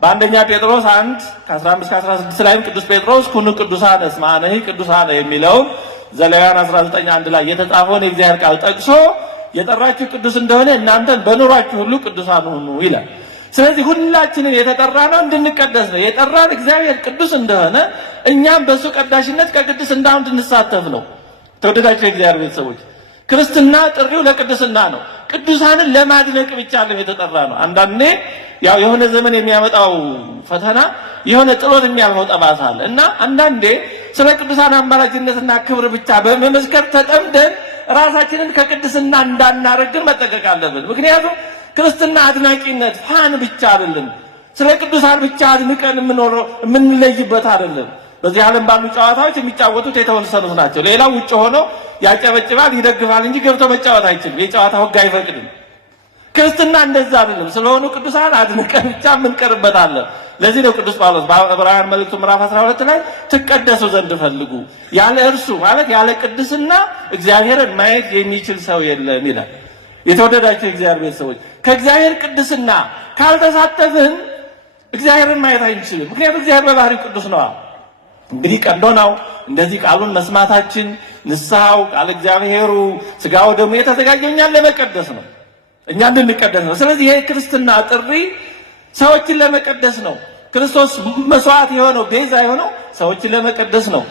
በአንደኛ ጴጥሮስ 1 ከ15-16 ላይም ቅዱስ ጴጥሮስ ኩኑ ቅዱሳን እስመ አነሂ ቅዱሳን የሚለውን ዘሌዋውያን 19:1 ላይ የተጻፈውን የእግዚአብሔር ቃል ጠቅሶ የጠራችሁ ቅዱስ እንደሆነ እናንተን በኑሯችሁ ሁሉ ቅዱሳን ሁኑ ይላል። ስለዚህ ሁላችንን የተጠራነው እንድንቀደስ ነው። የጠራን እግዚአብሔር ቅዱስ እንደሆነ እኛም በሱ ቀዳሽነት ከቅድስናው እንድንሳተፍ ነው። ተወደዳችሁ የእግዚአብሔር ቤተሰቦች ክርስትና ጥሪው ለቅድስና ነው። ቅዱሳንን ለማድነቅ ብቻ አይደለም የተጠራ ነው። አንዳንዴ ያው የሆነ ዘመን የሚያመጣው ፈተና የሆነ ጥሎት የሚያመጣው ጠባሳ አለ እና አንዳንዴ ስለ ቅዱሳን አማላጅነትና ክብር ብቻ በመመስከር ተጠምደን ራሳችንን ከቅድስና እንዳናረግን መጠንቀቅ አለብን። ምክንያቱም ክርስትና አድናቂነት ፋን ብቻ አይደለም። ስለ ቅዱሳን ብቻ አድንቀን የምንለይበት አይደለም። በዚህ ዓለም ባሉ ጨዋታዎች የሚጫወቱት የተወሰኑት ናቸው። ሌላው ውጭ ሆኖ ያጨበጭባል፣ ይደግፋል እንጂ ገብቶ መጫወት አይችልም። የጨዋታ ሕግ አይፈቅድም። ክርስትና እንደዛ አይደለም። ስለሆኑ ቅዱሳን አድንቀን ብቻ የምንቀርበት አለ። ለዚህ ነው ቅዱስ ጳውሎስ በዕብራውያን መልእክቱ ምዕራፍ 12 ላይ ትቀደሱ ዘንድ ፈልጉ፣ ያለ እርሱ ማለት ያለ ቅድስና እግዚአብሔርን ማየት የሚችል ሰው የለም ይላል። የተወደዳችሁ የእግዚአብሔር ቤተሰቦች ከእግዚአብሔር ቅድስና ካልተሳተፍን እግዚአብሔርን ማየት አንችልም። ምክንያቱም እግዚአብሔር በባህሪው ቅዱስ ነው። እንግዲህ ቀኖናው እንደዚህ ቃሉን መስማታችን፣ ንስሐው፣ ቃል እግዚአብሔሩ፣ ስጋው ደግሞ የተዘጋጀው እኛን ለመቀደስ ነው፣ እኛ እንድንቀደስ ነው። ስለዚህ ይሄ ክርስትና ጥሪ ሰዎችን ለመቀደስ ነው። ክርስቶስ መስዋዕት የሆነው ቤዛ የሆነው ሰዎችን ለመቀደስ ነው።